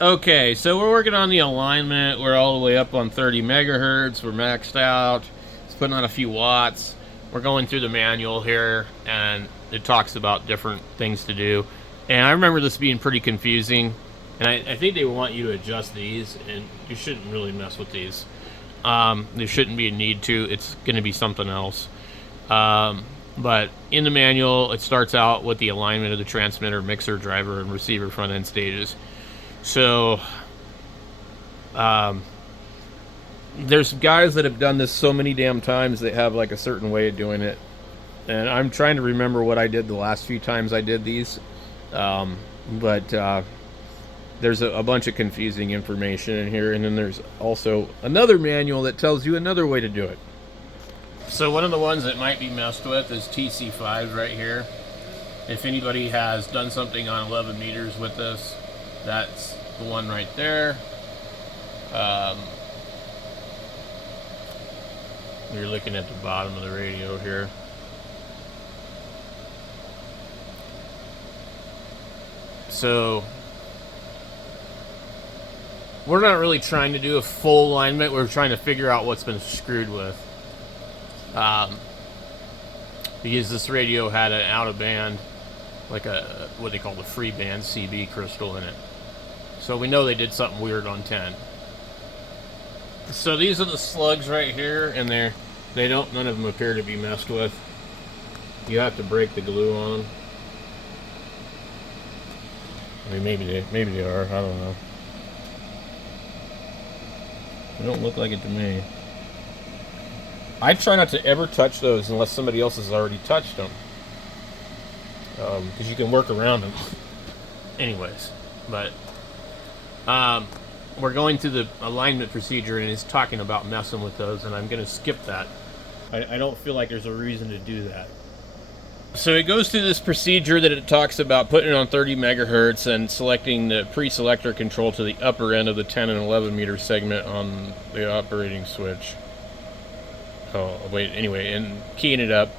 Okay, so we're working on the alignment. We're all the way up on 30 megahertz. We're maxed out. It's putting on a few watts. We're going through the manual here, and it talks about different things to do. And I remember this being pretty confusing. And I think they want you to adjust these, and you shouldn't really mess with these. There shouldn't be a need to. It's going to be something else. But in the manual, it starts out with the alignment of the transmitter, mixer, driver, and receiver front end stages. So, there's guys that have done this so many damn times that have like a certain way of doing it. And I'm trying to remember what I did the last few times I did these. But there's a bunch of confusing information in here. And then there's also another manual that tells you another way to do it. So one of the ones that might be messed with is TC5 right here. If anybody has done something on 11 meters with this, that's the one right there. You're looking at the bottom of the radio here. So we're not really trying to do a full alignment. We're trying to figure out what's been screwed with. Because this radio had an out of band, like a what they call the free band CB crystal in it. So we know they did something weird on 10. So these are the slugs right here, and none of them appear to be messed with. You have to break the glue on them. I mean, maybe they are. I don't know. They don't look like it to me. I try not to ever touch those unless somebody else has already touched them, because you can work around them. Anyways, but we're going through the alignment procedure, and it's talking about messing with those, and I'm going to skip that. I don't feel like there's a reason to do that. So it goes through this procedure that it talks about putting it on 30 megahertz and selecting the pre-selector control to the upper end of the 10 and 11 meter segment on the operating switch. Oh, wait, anyway, and keying it up,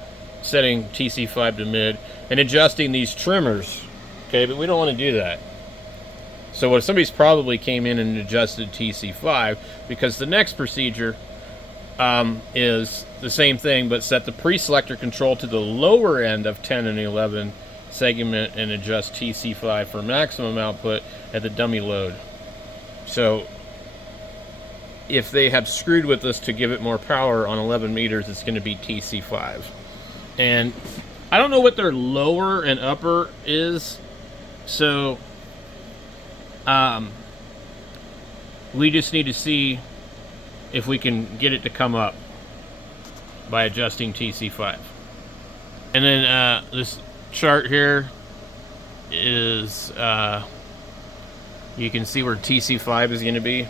setting TC5 to mid, and adjusting these trimmers. Okay, but we don't want to do that. So what somebody's probably came in and adjusted TC5, because the next procedure is the same thing, but set the pre-selector control to the lower end of 10 and 11 segment and adjust TC5 for maximum output at the dummy load. So if they have screwed with this to give it more power on 11 meters, it's going to be TC5. And I don't know what their lower and upper is, so we just need to see if we can get it to come up by adjusting TC5. And then this chart here is, you can see where TC5 is going to be.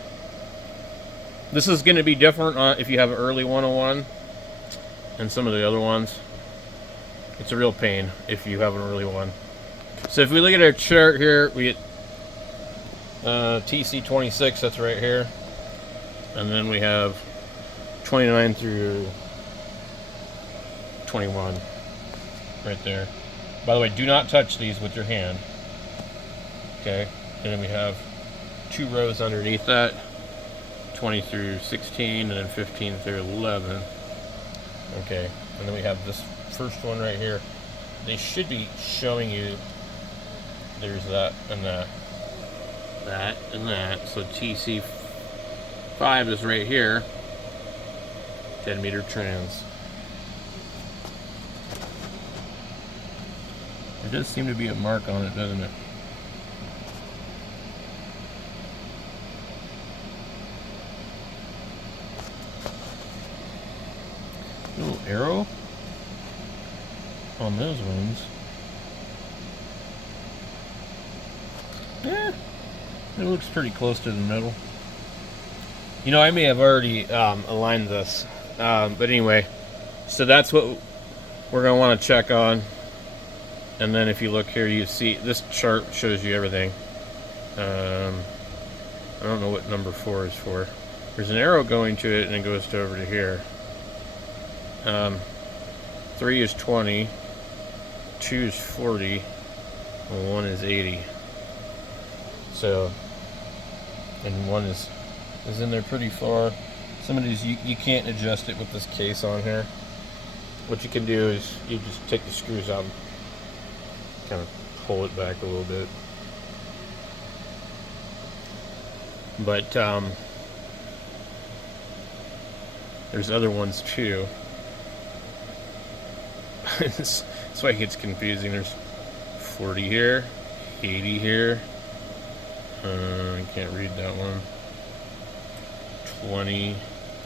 This is going to be different if you have an early 101 and some of the other ones. It's a real pain if you have an early one. So if we look at our chart here, we get TC26, that's right here. And then we have 29 through 21 right there. By the way, do not touch these with your hand. Okay, and then we have 2 rows underneath that, 20 through 16, and then 15 through 11. Okay, and then we have this first one right here. They should be showing you there's that and that. That and that. So TC5 is right here. 10 meter trans. There does seem to be a mark on it, doesn't it? Little arrow on those ones. Yeah, it looks pretty close to the middle. You know, I may have already aligned this, but anyway, so that's what we're going to want to check on. And then if you look here, you see this chart shows you everything. I don't know what number 4 is for. There's an arrow going to it, and it goes over to here. 3 is 20, 2 is 40, and 1 is 80. So and one is in there pretty far. Some of these you can't adjust it with this case on here. What you can do is you just take the screws out and kind of pull it back a little bit. But there's other ones too. That's why it gets confusing. There's 40 here, 80 here. I can't read that one. 20,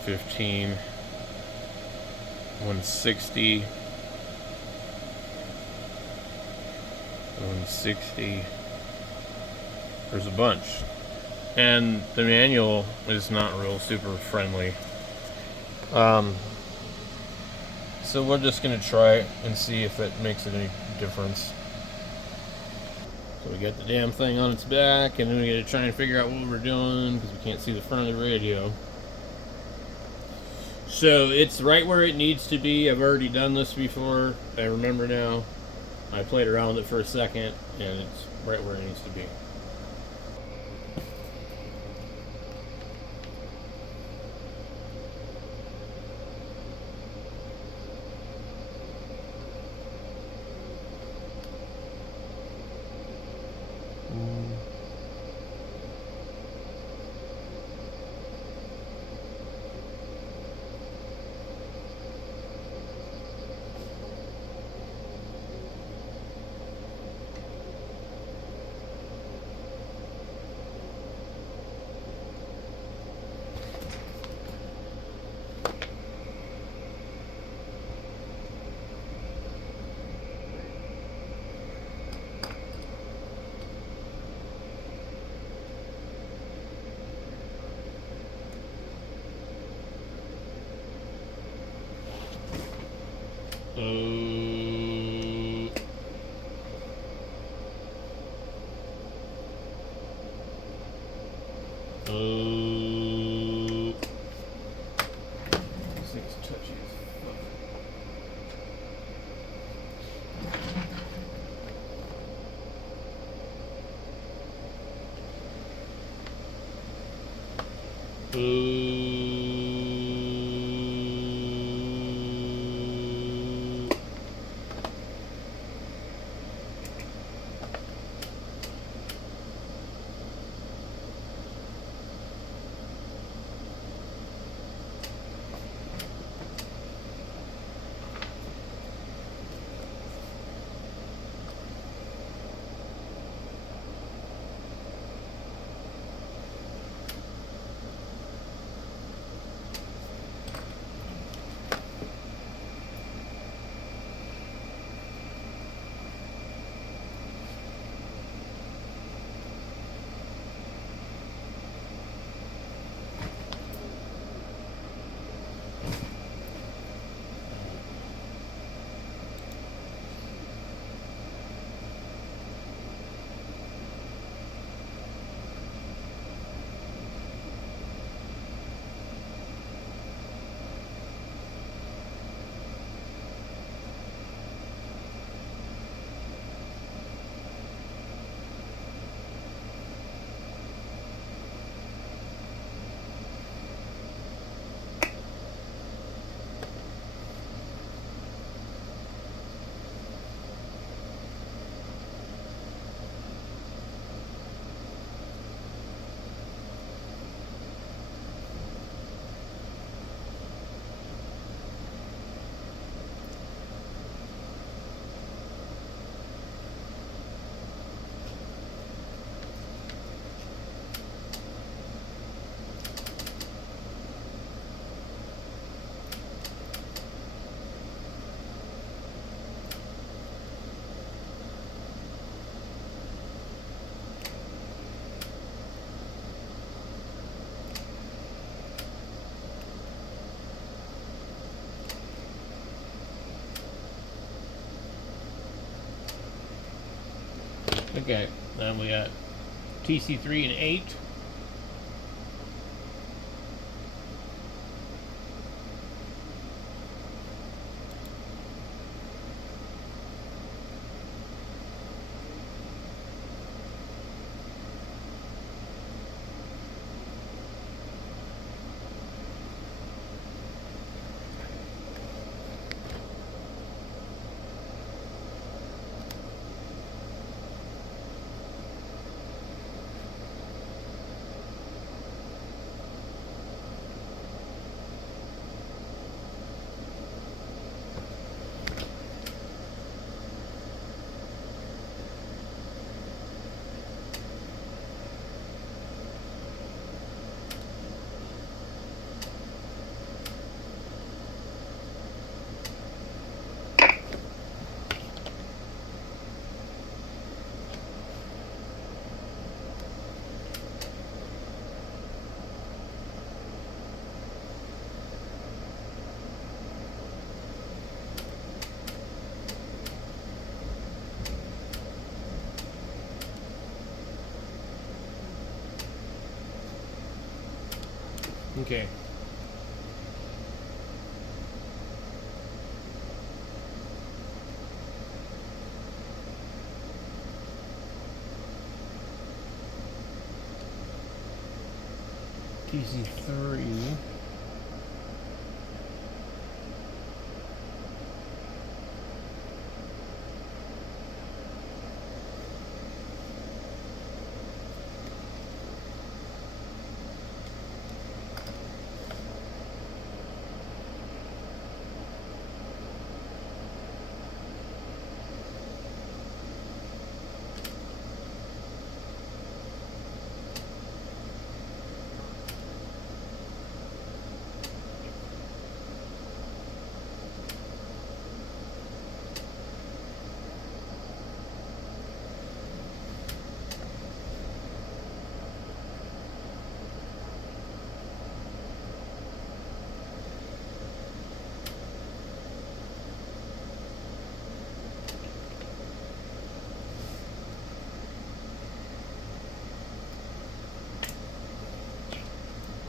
15, 160, 160. There's a bunch. And the manual is not real super friendly. So we're just going to try and see if it makes any difference. So we got the damn thing on its back, and then we got to try and figure out what we're doing because we can't see the front of the radio. So it's right where it needs to be. I've already done this before. I remember now. I played around with it for a second, and it's right where it needs to be. This thing's touchy as fuck. Okay, then we got TC3 and 8. Okay. TC3.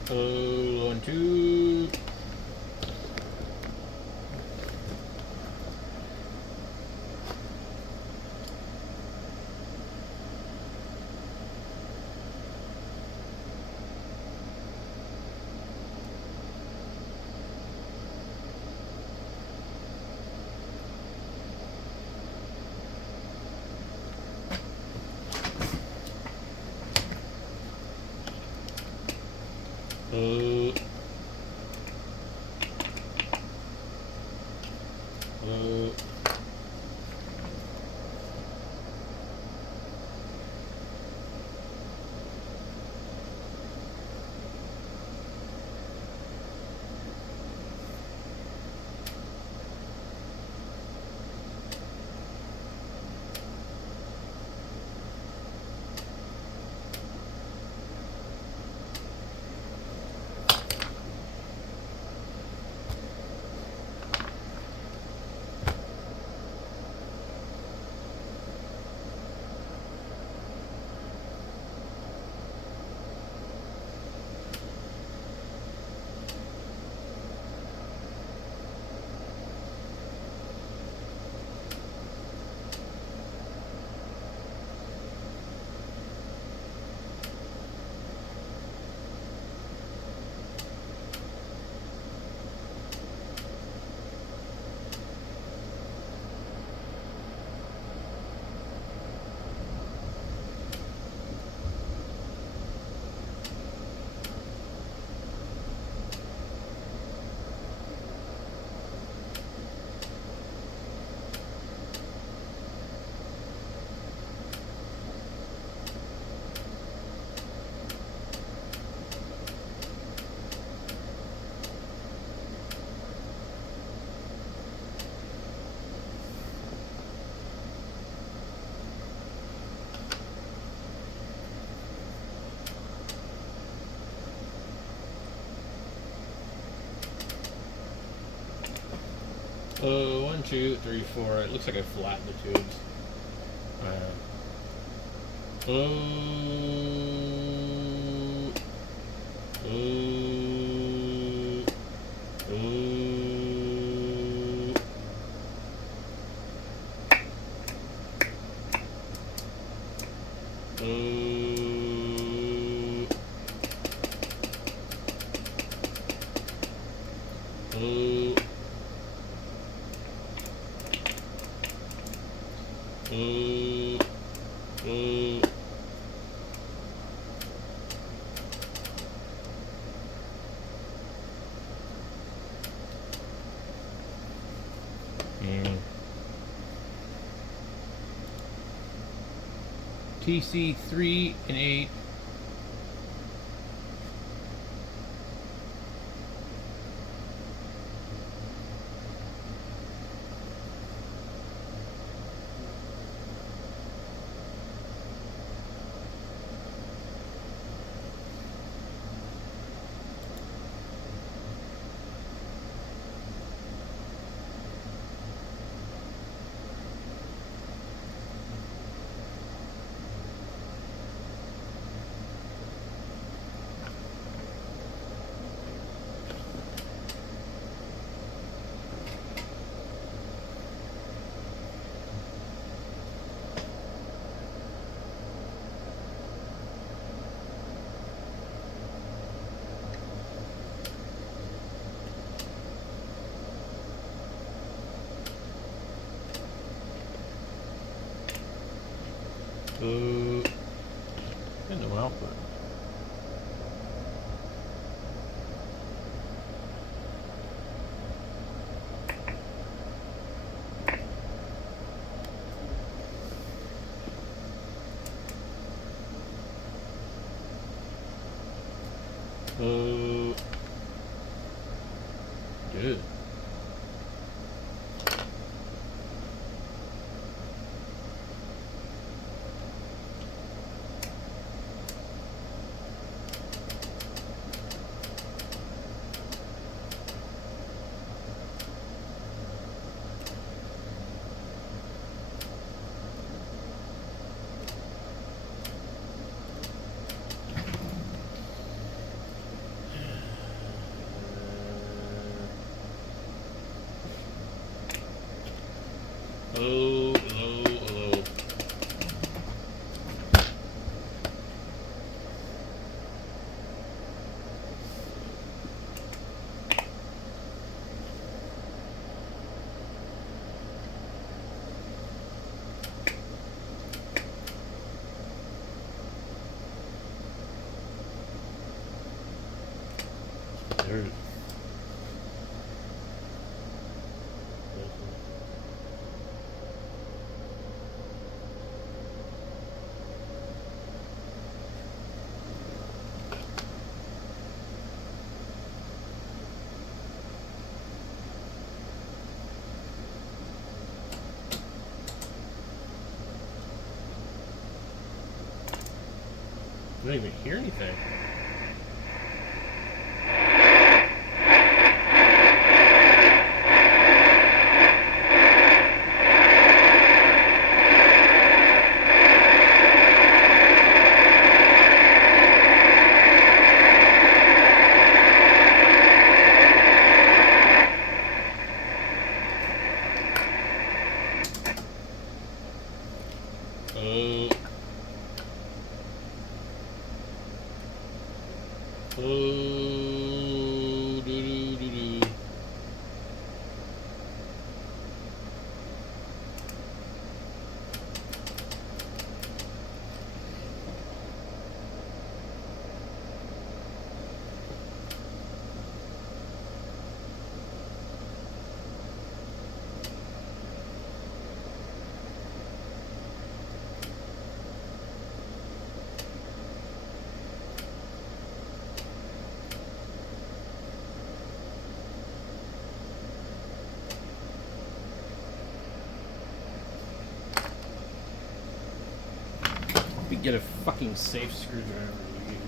Low and 2. Low. Oh, 1, 2, 3, 4. It looks like I flattened the tubes. Oh, TC3 and 8. Oh, dude. Hello, hello, hello. There's I don't even hear anything. Oh. Oh, doo-doo-doo-doo. We get a fucking safe screwdriver to use.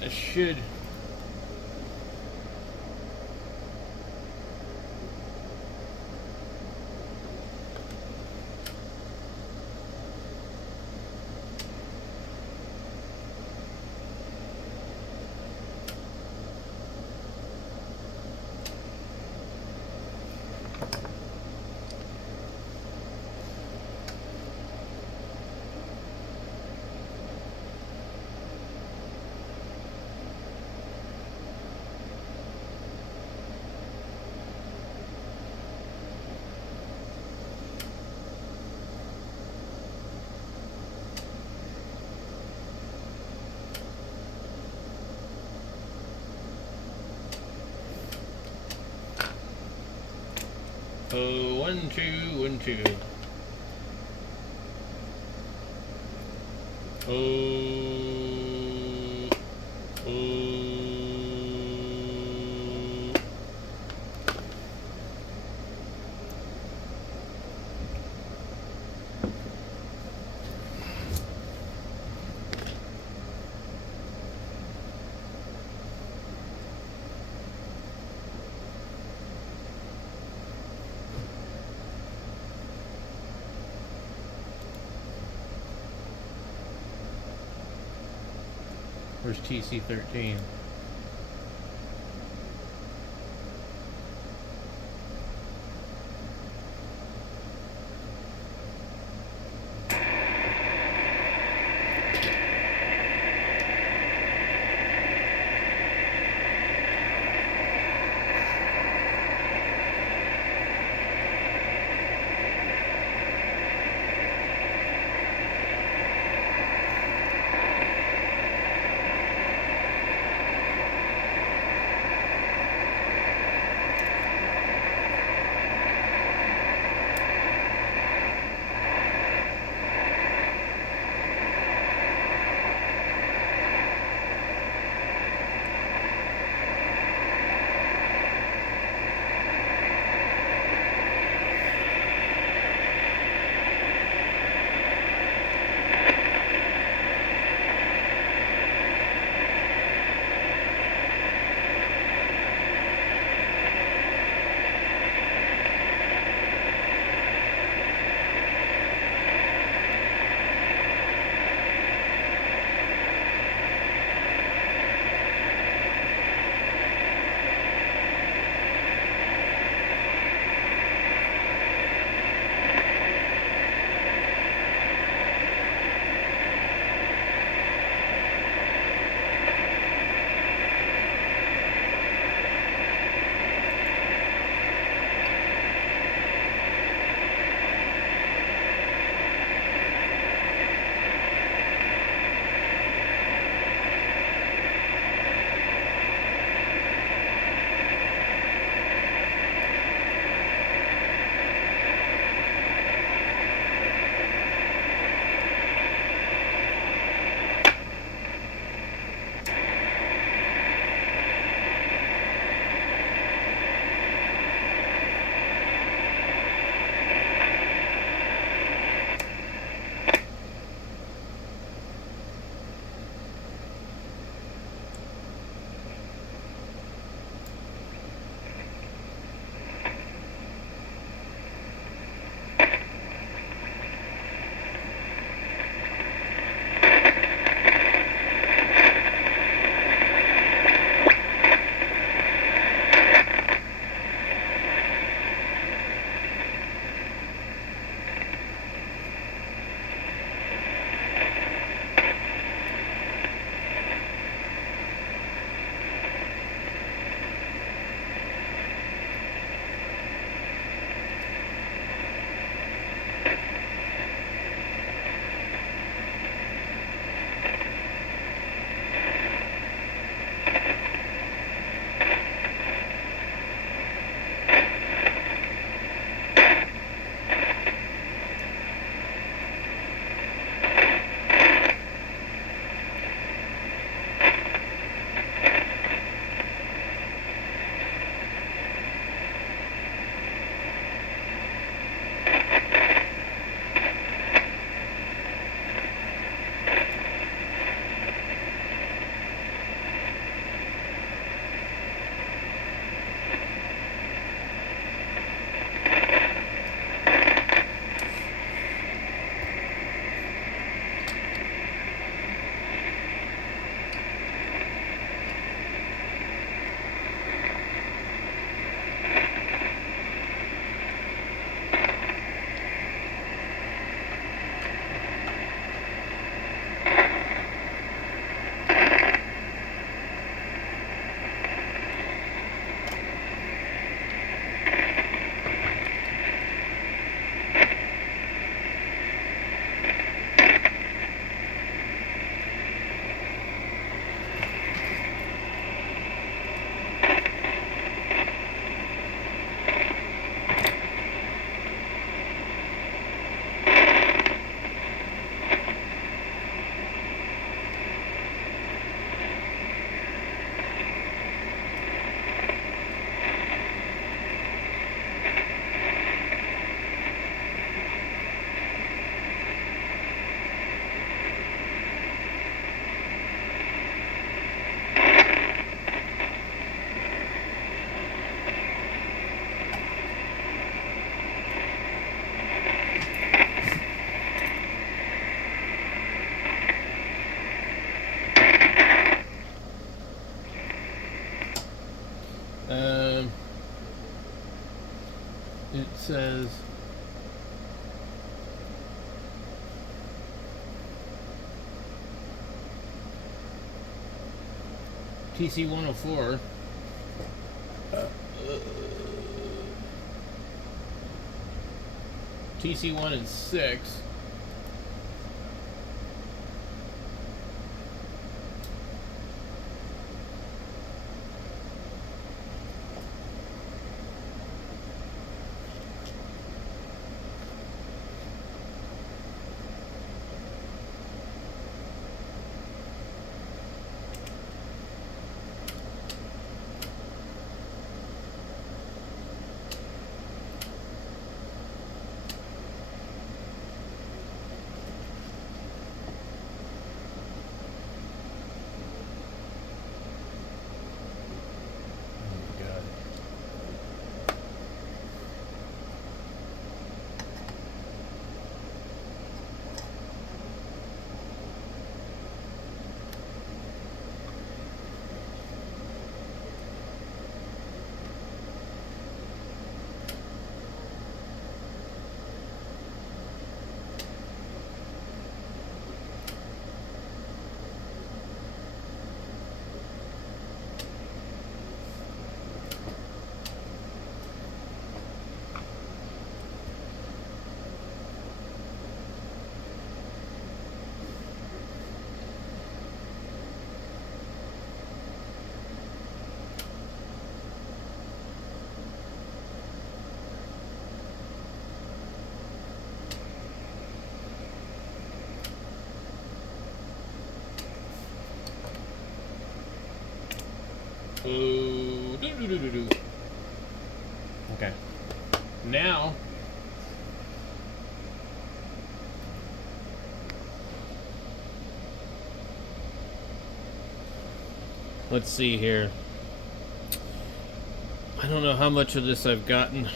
That should. Oh, 1, 2, 1, 2. Oh, oh. Where's TC13? It says TC104 TC1 and 6 Okay. Now, let's see here. I don't know how much of this I've gotten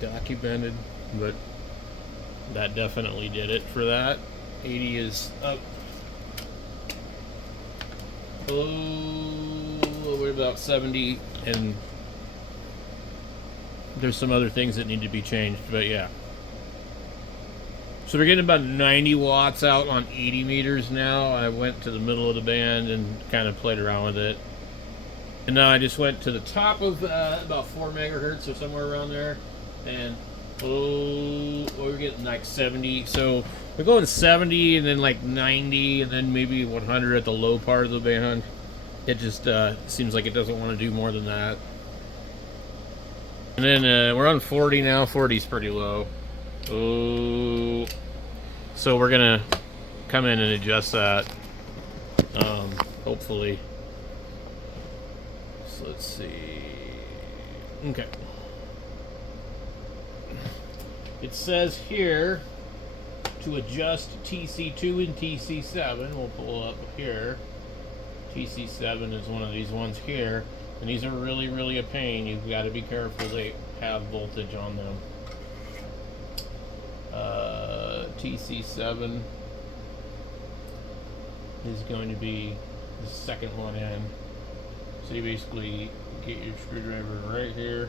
documented, but that definitely did it for that. 80 is up. Oh, we're about 70, and there's some other things that need to be changed, but yeah. So we're getting about 90 watts out on 80 meters now. I went to the middle of the band and kind of played around with it. And now I just went to the top of about 4 megahertz or somewhere around there. And oh, we're we're getting like 70. So we're going 70 and then like 90 and then maybe 100 at the low part of the band. It just seems like it doesn't want to do more than that. And then we're on 40 now. 40 is pretty low. Oh, so we're gonna come in and adjust that. Hopefully. So let's see. Okay. It says here to adjust TC2 and TC7. We'll pull up here. TC7 is one of these ones here, and these are really, really a pain. You've got to be careful they have voltage on them. TC7 is going to be the second one in. So you basically get your screwdriver right here.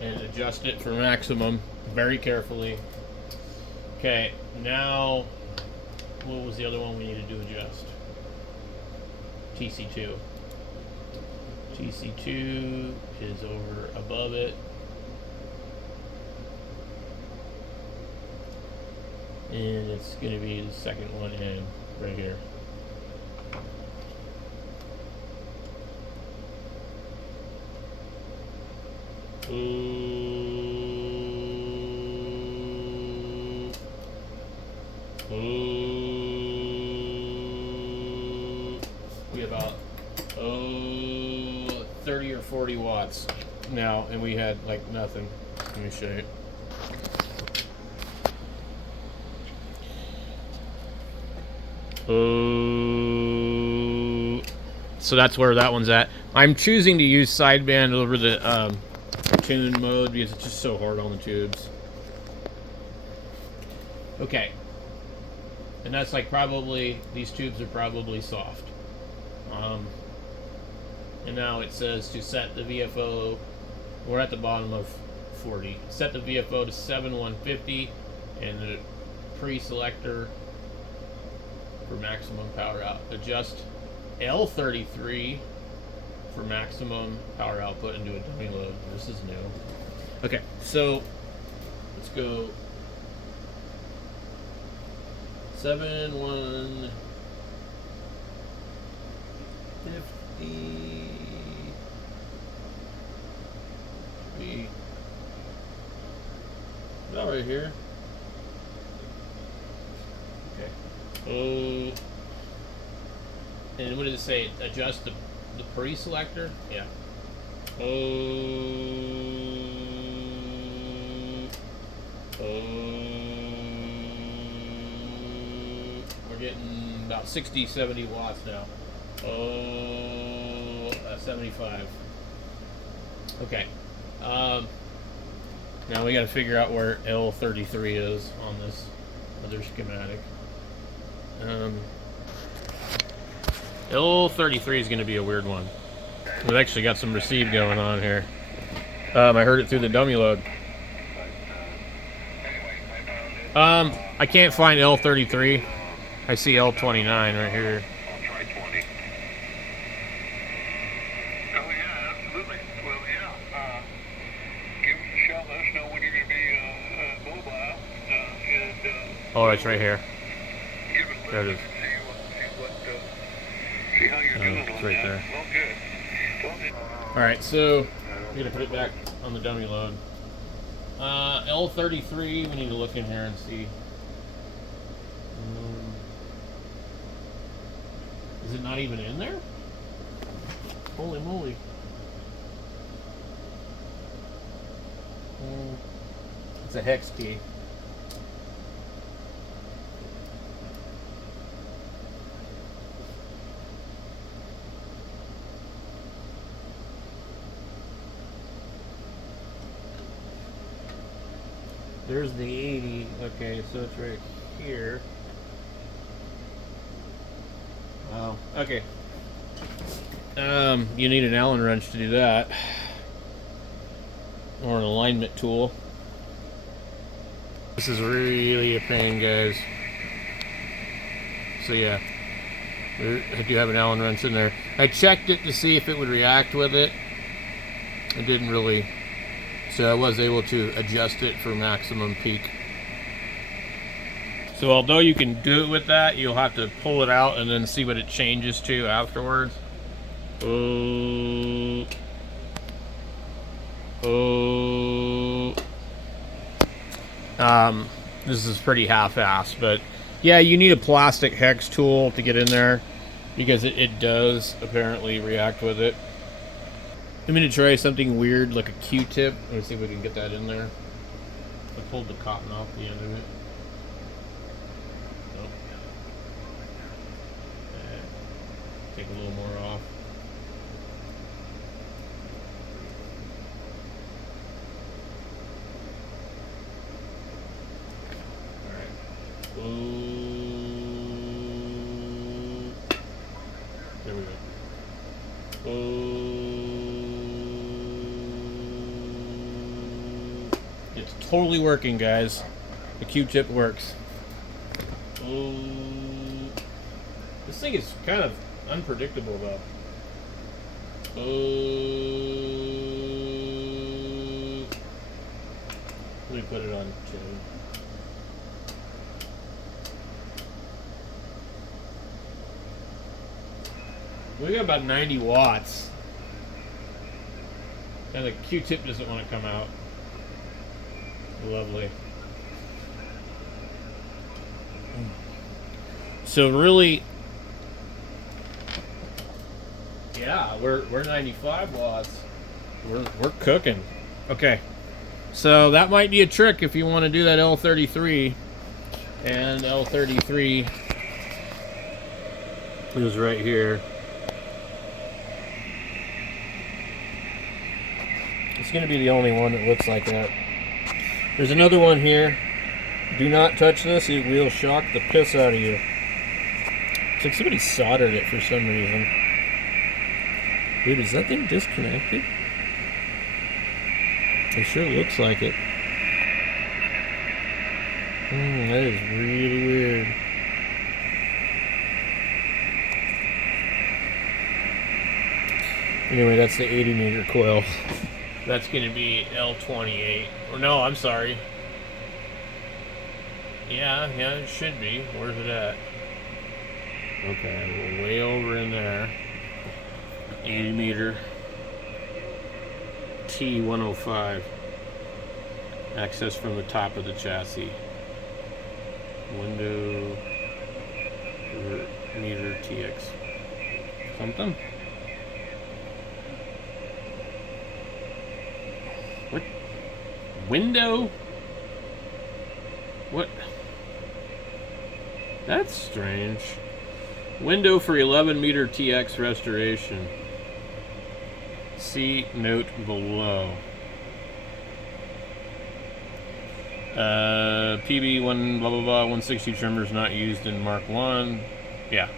And adjust it for maximum very carefully. Okay, now what was the other one we needed to adjust? TC2. TC2 is over above it. And it's going to be the second one in right here. We have about 30 or 40 watts now, and we had like nothing. Let me show you. So that's where that one's at. I'm choosing to use sideband over the tune mode because it's just so hard on the tubes. Okay. And that's like probably, these tubes are probably soft. And now it says to set the VFO, we're at the bottom of 40. Set the VFO to 7150 and the pre-selector for maximum power out. Adjust L33 for maximum power output and do a dummy load. This is new. Okay, so let's go 7150. About right here. Okay. And what did it say? Adjust the pre-selector? Yeah. We're getting about 60, 70 watts now. 75. Okay. Now we got to figure out where L33 is on this other schematic. L33 is going to be a weird one. We've actually got some receive going on here. I heard it through the dummy load. I can't find L33. I see L29 right here. Oh, it's right here. There it is. It's right there. Alright, so we're gonna put it back on the dummy load. L33, we need to look in here and see. Is it not even in there? Holy moly. It's a hex key. There's the 80. Okay, so it's right here. Wow. Okay. You need an Allen wrench to do that, or an alignment tool. This is really a pain, guys. So yeah, I do have an Allen wrench in there. I checked it to see if it would react with it. It didn't really. So I was able to adjust it for maximum peak. So although you can do it with that, you'll have to pull it out and then see what it changes to afterwards. Oh. This is pretty half-assed, but yeah, you need a plastic hex tool to get in there because it does apparently react with it. I'm going to try something weird like a Q-tip. Let's see if we can get that in there. I pulled the cotton off the end of it. Nope. Take a little more off. There we go. It's totally working, guys. The Q-tip works. This thing is kind of unpredictable, though. Let me put it on two. We got about 90 watts. And the Q-tip doesn't want to come out. Lovely. So really, yeah, we're 95 watts. We're cooking. Okay. So that might be a trick if you want to do that L33. And L33 is right here. It's going to be the only one that looks like that. There's another one here. Do not touch this. It will shock the piss out of you. It's like somebody soldered it for some reason. Dude, is that thing disconnected? It sure looks like it. That is really weird. Anyway, that's the 80 meter coil. That's going to be L28. Or no, I'm sorry. Yeah, it should be. Where's it at? Okay, we're way over in there. 80 meter. Ft101e. Access from the top of the chassis. Window. Meter TX. Something? What? Window? What? That's strange. Window for 11 meter TX restoration. See note below. PB 1 blah blah blah 160 trimmers not used in Mark 1. Yeah.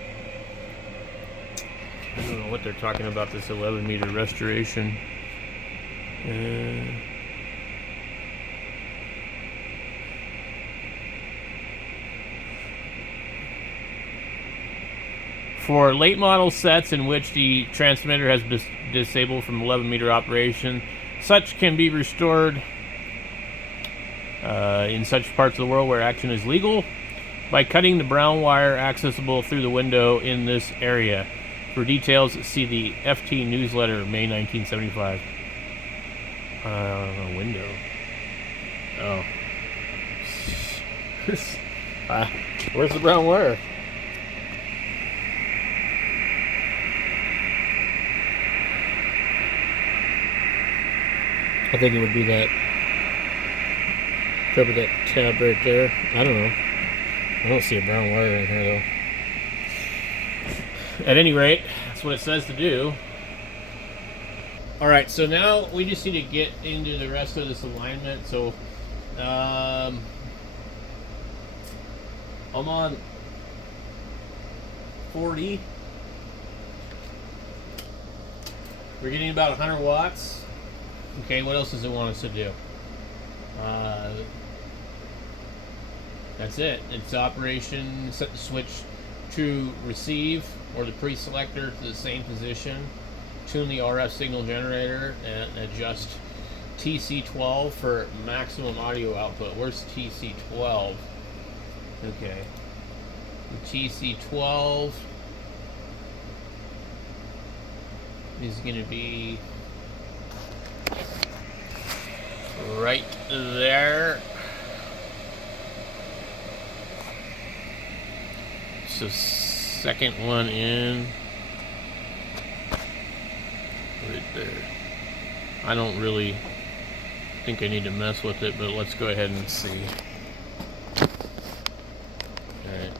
I don't know what they're talking about, this 11 meter restoration. For late model sets in which the transmitter has been disabled from 11 meter operation, such can be restored in such parts of the world where action is legal by cutting the brown wire accessible through the window in this area. For details, see the FT newsletter, May 1975. Window. Oh. Where's the brown wire? I think it would be that. Cover that tab right there. I don't know. I don't see a brown wire in here though. At any rate, that's what it says to do. Alright, so now we just need to get into the rest of this alignment. So, I'm on 40. We're getting about 100 watts. Okay, what else does it want us to do? That's it. It's operation, set the switch to receive. or the pre-selector to the same position, tune the RF signal generator, and adjust TC12 for maximum audio output. Where's TC12? Okay. The TC12 is going to be right there. So second one in, right there. I don't really think I need to mess with it, but let's go ahead and see. Alright.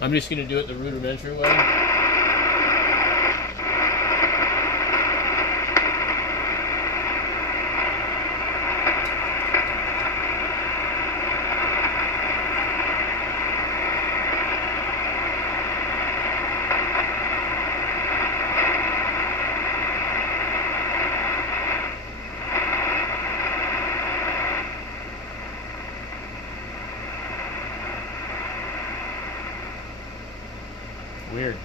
I'm just going to do it the rudimentary way. Weird.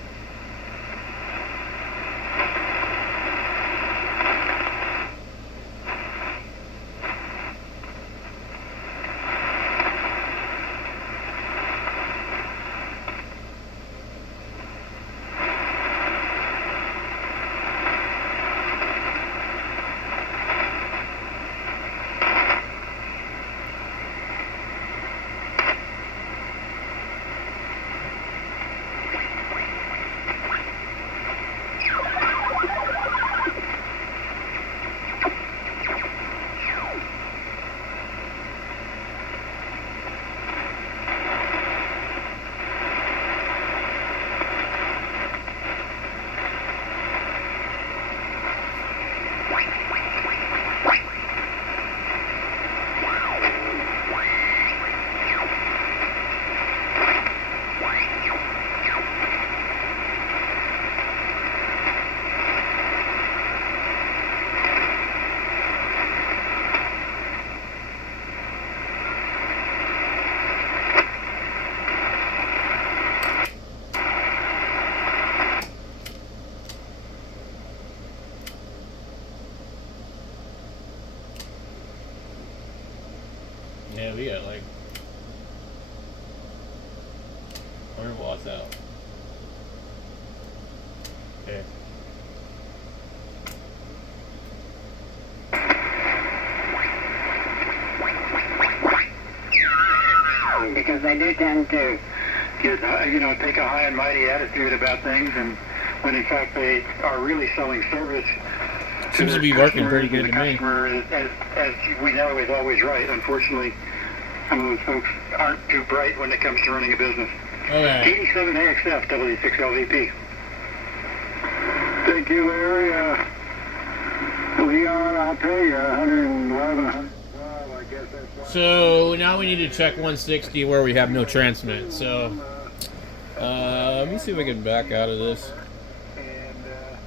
Yeah, we got like 100 watts out. Okay. Because they do tend to get, take a high and mighty attitude about things, and when in fact they are really selling service. Seems to be working pretty good to me. As we know, is always right. Unfortunately, some of those folks aren't too bright when it comes to running a business. Okay. 87 AXF W6LVP. Thank you, Larry. Leon, I'll tell you, 111, 112, I guess that's. So now we need to check 160 where we have no transmit. So let me see if I can back out of this.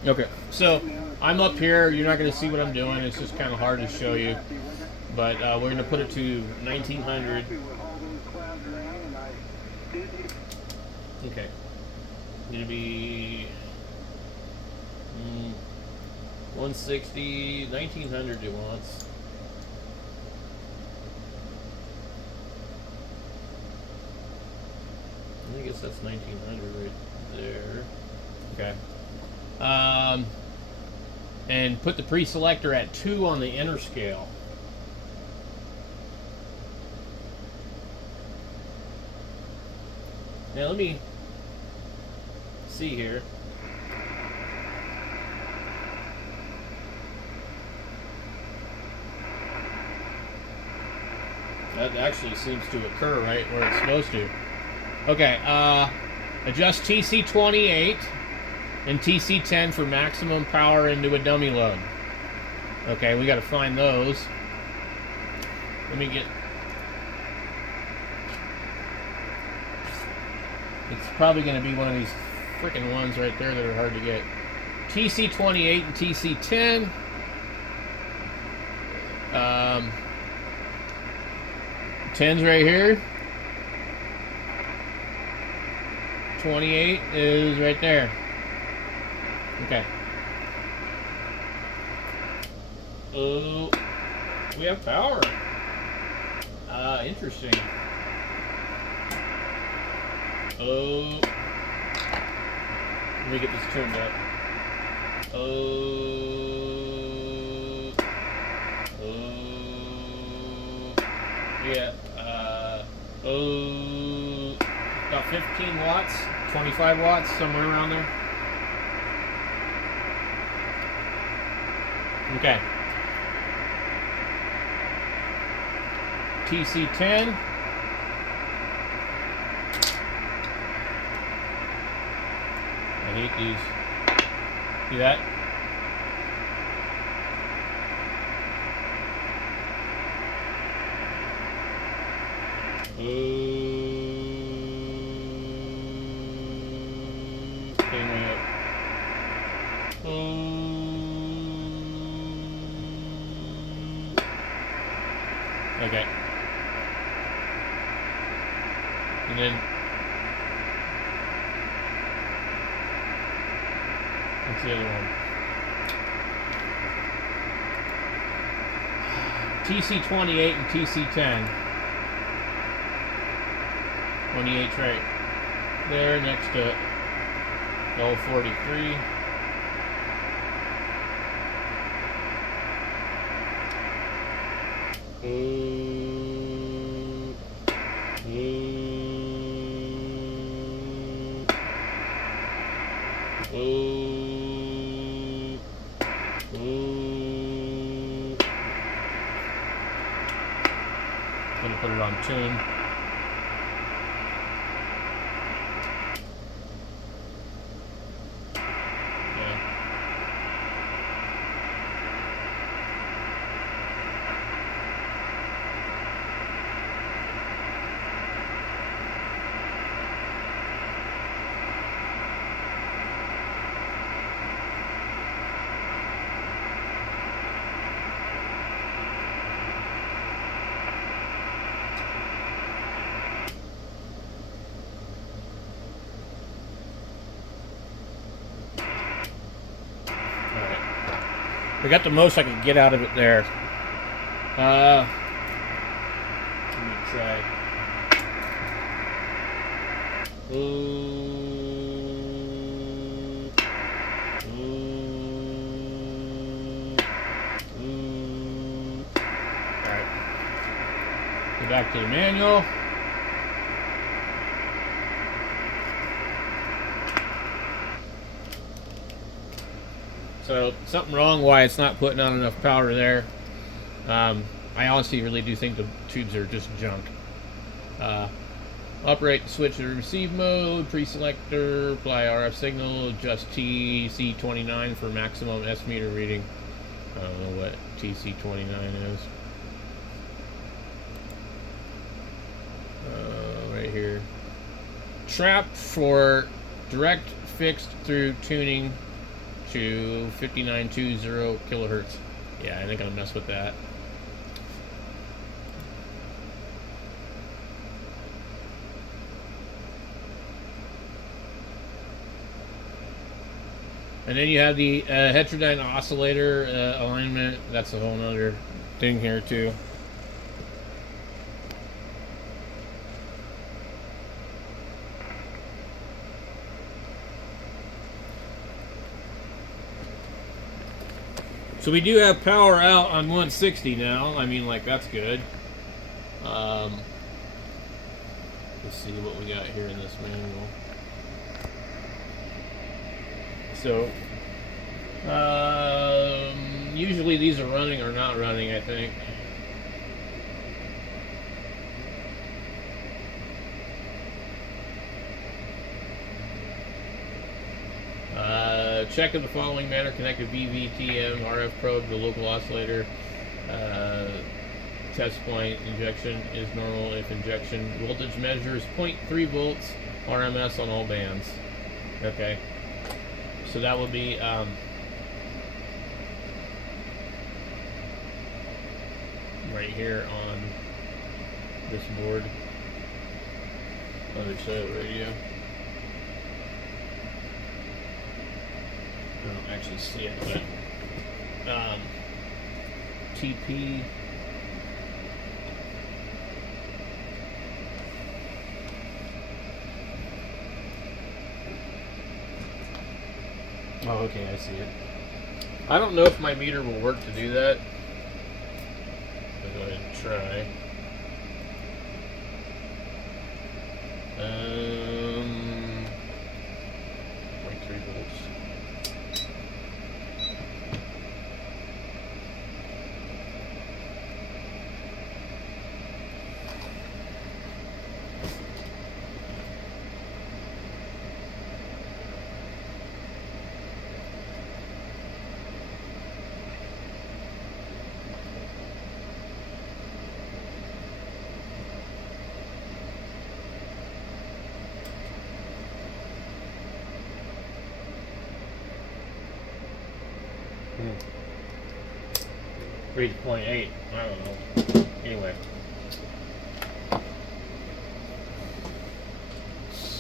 Okay, so I'm up here. You're not going to see what I'm doing. It's just kind of hard to show you. But we're going to put it to 1900. Okay. Going to be 160, 1900 it wants. I guess that's 1900 right there. Okay. And put the pre-selector at 2 on the inner scale. Now let me see here. That actually seems to occur right where it's supposed to. Okay, adjust TC28 and TC10 for maximum power into a dummy load. Okay, we got to find those. Let me get... It's probably going to be one of these freaking ones right there that are hard to get. TC28 and TC10. 10's right here. 28 is right there. Okay. Oh, we have power. Interesting. Oh, let me get this turned up. Oh, yeah. About 15 watts, 25 watts, somewhere around there. Okay. TC10. I hate these. See that? Getting way up. Okay. And then what's the other one? TC28 and TC10. 28's right there next to L43. Gonna put it on tune. I got the most I could get out of it there. Let me try. Alright. Go back to the manual. So something wrong why it's not putting out enough power there. I honestly really do think the tubes are just junk. Operate the switch to receive mode, pre-selector, apply RF signal, adjust TC29 for maximum S meter reading. I don't know what TC29 is. Right here. Trap for direct fixed through tuning to 5920 kilohertz. Yeah, I ain't gonna mess with that. And then you have the heterodyne oscillator alignment. That's a whole other thing here too. So we do have power out on 160 now. I mean, like, that's good. Let's see what we got here in this manual. So, usually these are running or not running, I think. Check in the following manner: connect a VVTM RF probe to the local oscillator. Test point injection is normal if injection voltage measures 0.3 volts RMS on all bands. Okay, so that would be right here on this board, other side of the radio. I don't actually see it, but TP. Oh, okay, I see it. I don't know if my meter will work to do that. I'll go ahead and try. 0.3 volts. Reads 0.8. I don't know. Anyway. Let's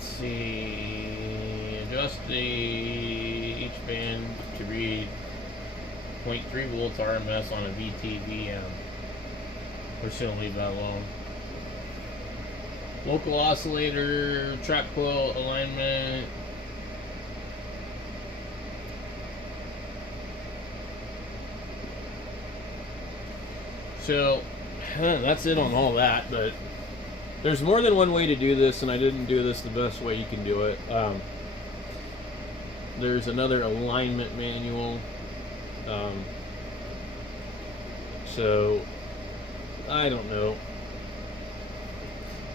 see. Adjust each band to read 0.3 volts RMS on a VTVM. We're just gonna leave that alone. Local oscillator, trap coil alignment. So that's it on all that, but there's more than one way to do this, and I didn't do this the best way you can do it. There's another alignment manual. So I don't know.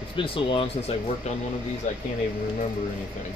It's been so long since I've worked on one of these, I can't even remember anything.